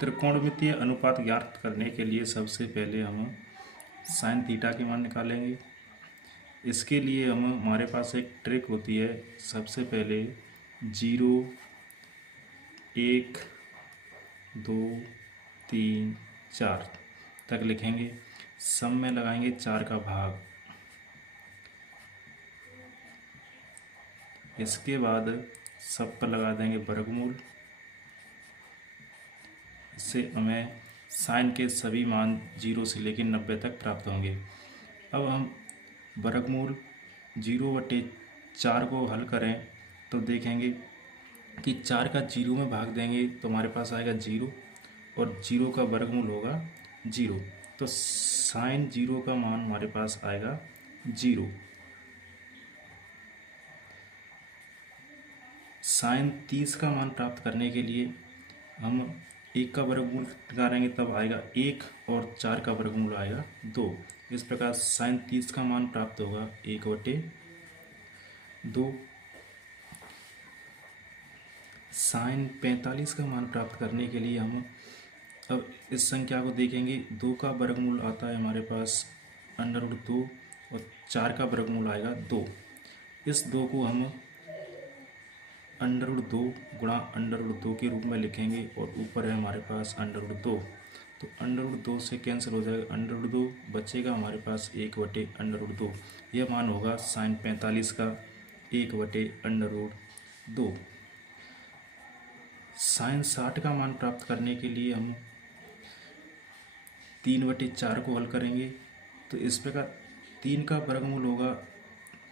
त्रिकोणमितीय अनुपात ज्ञात करने के लिए सबसे पहले हम साइन थीटा के मान निकालेंगे। इसके लिए हमारे पास एक ट्रिक होती है। सबसे पहले 0, 1, 2, 3, 4 तक लिखेंगे। सब में लगाएंगे 4 का भाग। इसके बाद सब पर लगा देंगे वर्गमूल। इससे हमें साइन के सभी मान 0 से लेकर 90 तक प्राप्त होंगे। अब हम वर्गमूल 0/4 को हल करें तो देखेंगे कि 4 का 0 में भाग देंगे तो हमारे पास आएगा 0 और 0 का वर्गमूल होगा 0। तो साइन 0 का मान हमारे पास आएगा 0। साइन 30 का मान प्राप्त करने के लिए हम 1 का वर्गमूल निकालेंगे, तब आएगा 1 और 4 का वर्गमूल आएगा 2। इस प्रकार साइन 30 का मान प्राप्त होगा 1/2। साइन 45 का मान प्राप्त करने के लिए हम अब इस संख्या को देखेंगे। 2 का वर्गमूल आता है हमारे पास √2 और 4 का वर्गमूल आएगा 2। इस 2 को हम √2 गुणा √2 के रूप में लिखेंगे और ऊपर है हमारे पास √2। तो √2 से कैंसिल हो जाएगा, √2 बचेगा हमारे पास 1/√2। यह मान होगा साइन 45 का 1/√2। साइन 60 का मान प्राप्त करने के लिए हम 3/4 को हल करेंगे। तो इस प्रकार 3 का वर्गमूल होगा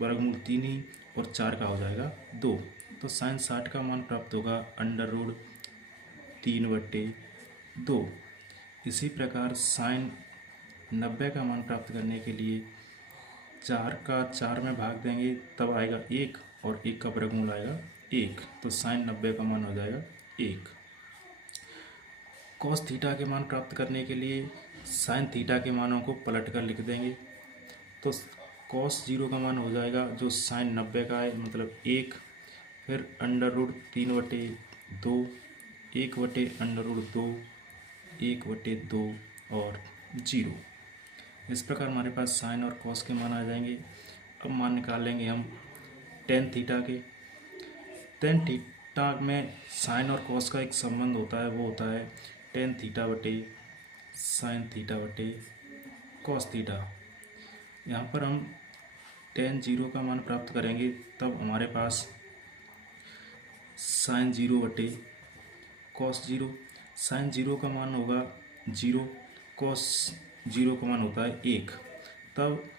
वर्गमूल 3 ही और 4 का हो जाएगा 2। तो साइन 60 का मान प्राप्त होगा √3/2। इसी प्रकार साइन 90 का मान प्राप्त करने के लिए 4 का 4 में भाग देंगे, तब आएगा 1 और 1 का वर्गमूल आएगा 1। तो साइन 90 का मान हो जाएगा 1। कॉस थीटा के मान प्राप्त करने के लिए साइन थीटा के मानों को पलट कर लिख देंगे। तो कॉस 0 का मान हो जाएगा जो साइन 90 का है, मतलब 1, फिर √3/2, 1/√2, 1/2 और 0। इस प्रकार हमारे पास साइन और कॉस के मान आ जाएंगे। अब मान निकाल लेंगे हम टेन थीटा के। टेन थीटा में साइन और कॉस का एक संबंध होता है, वो होता है टेन थीटा/साइन थीटा/कॉस थीटा। यहाँ पर हम टेन 0 का मान प्राप्त करेंगे, तब हमारे पास साइन 0/कॉस 0। साइन 0 का मान होगा 0, कॉस 0 का मान होता है 1। तब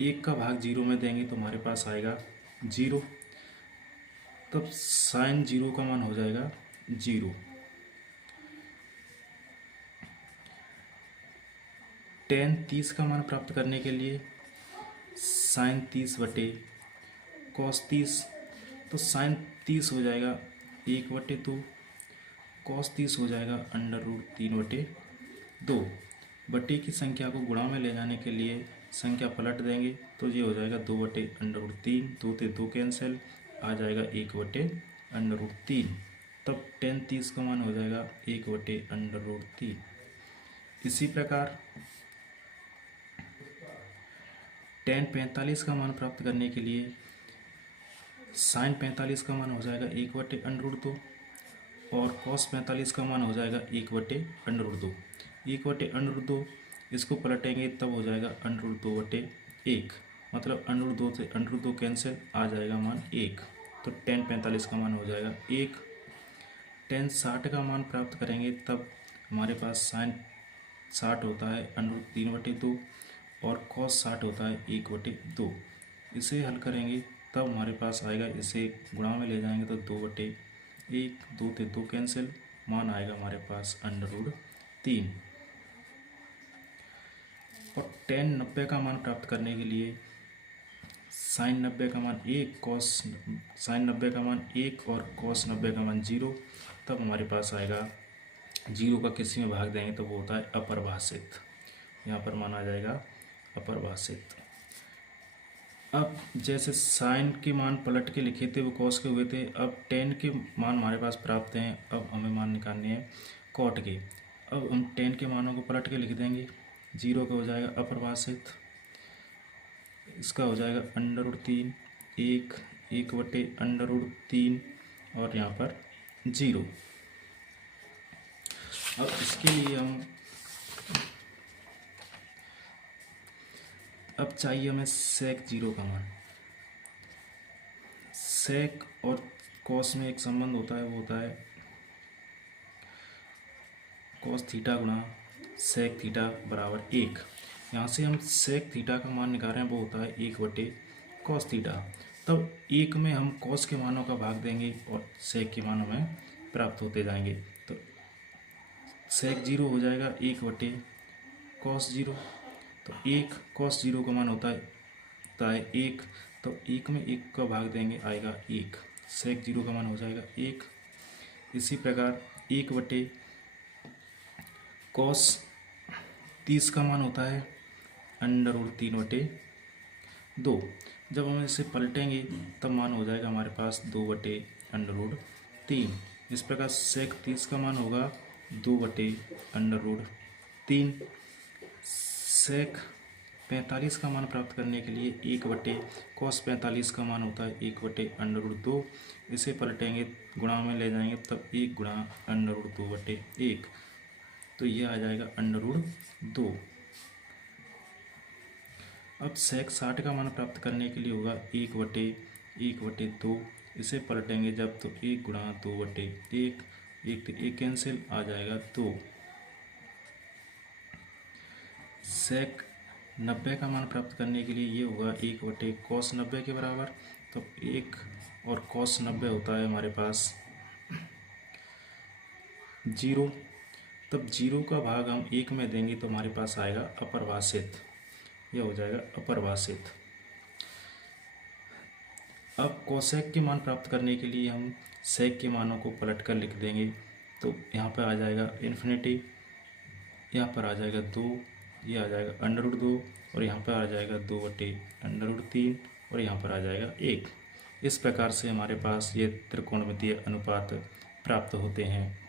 1 का भाग 0 में देंगे तो हमारे पास आएगा 0। तब साइन 0 का मान हो जाएगा 0। टेन 30 का मान प्राप्त करने के लिए साइन 30/कॉस 30। तो साइन 30 हो जाएगा 1/2, कॉस 30 हो जाएगा √3/2। बटे की संख्या को गुणा में ले जाने के लिए संख्या पलट देंगे तो ये हो जाएगा 2/√3। 2 से 2 कैंसिल, आ जाएगा 1/√3। तब टेन 30 का मान हो जाएगा 1/√3। इसी प्रकार टेन 45 का मान प्राप्त करने के लिए साइन 45 का मान हो जाएगा 1/√2 और कॉस 45 का मान हो जाएगा 1/√2। 1/√2 इसको पलटेंगे तब हो जाएगा √2/1, मतलब √2 से √2 कैंसिल, आ जाएगा मान 1। तो टेन 45 का मान हो जाएगा 1। टेन 60 का मान प्राप्त करेंगे तब हमारे पास साइन 60 होता है √3/2 और कॉस 60 होता है 1/2। इसे हल करेंगे तब हमारे पास आएगा, इसे गुणा में ले जाएंगे तो 2/1, 2 से 2 कैंसिल, मान आएगा हमारे पास √3। और टेन 90 का मान प्राप्त करने के लिए साइन 90 का मान 1, साइन 90 का मान 1 और कॉस 90 का मान 0। तब हमारे पास आएगा 0 का किसी में भाग देंगे तो वो होता है अपरिभाषित। यहाँ पर मान आ जाएगा अपरिभाषित। अब जैसे साइन के मान पलट के लिखे थे वो कॉस के हुए थे, अब टेन के मान हमारे पास प्राप्त हैं। अब हमें मान निकालने हैं। कॉट के। अब हम टेन के मानों को पलट के लिख देंगे। 0 का हो जाएगा अपरिभाषित, इसका हो जाएगा √3, 1/√3 और यहाँ पर 0। अब इसके लिए अब चाहिए हमें सेक 0 का मान। सेक और कॉस में एक संबंध होता है, वो होता है कॉस थीटा गुणा सेक थीटा बराबर 1। यहाँ से हम सेक थीटा का मान निकाल रहे हैं, वो होता है 1/cos थीटा। तब 1 में हम कॉस के मानों का भाग देंगे और सेक के मान हमें प्राप्त होते जाएंगे। तो सेक 0 हो जाएगा 1/cos 0। तो 1 cos 0 का मान होता है 1। तो 1 में 1 का भाग देंगे, आएगा 1। सेक 0 का मान हो जाएगा 1। इसी प्रकार 1/cos 30 का मान होता है √3/2। जब हम इसे पलटेंगे तब मान हो जाएगा हमारे पास 2/√3। इस प्रकार सेक 30 का मान होगा 2/√3। सेक 45 का मान प्राप्त करने के लिए 1/cos 45 का मान होता है 1/√2। इसे पलटेंगे, गुणा में ले जाएंगे, तब 1 गुणा √2/1। तो ये आ जाएगा √2। अब सेक 60 का मान प्राप्त करने के लिए होगा 1/1/2। इसे पलटेंगे जब, तो 1 गुणा 2/1, 1 कैंसिल, आ जाएगा 2। सेक 90 का मान प्राप्त करने के लिए ये होगा 1/cos 90 के बराबर। तो 1 और cos 90 होता है हमारे पास 0। तब 0 का भाग हम 1 में देंगे तो हमारे पास आएगा अपरिभाषित। यह हो जाएगा अपरिभाषित। अब कोसेक के मान प्राप्त करने के लिए हम सेक के मानों को पलट कर लिख देंगे। तो यहाँ पर आ जाएगा इन्फिनिटी, यहाँ पर आ जाएगा 2, ये आ जाएगा √2 और यहाँ पर आ जाएगा 2/√3 और यहाँ पर आ जाएगा 1। इस प्रकार से हमारे पास ये त्रिकोणमितीय अनुपात प्राप्त होते हैं।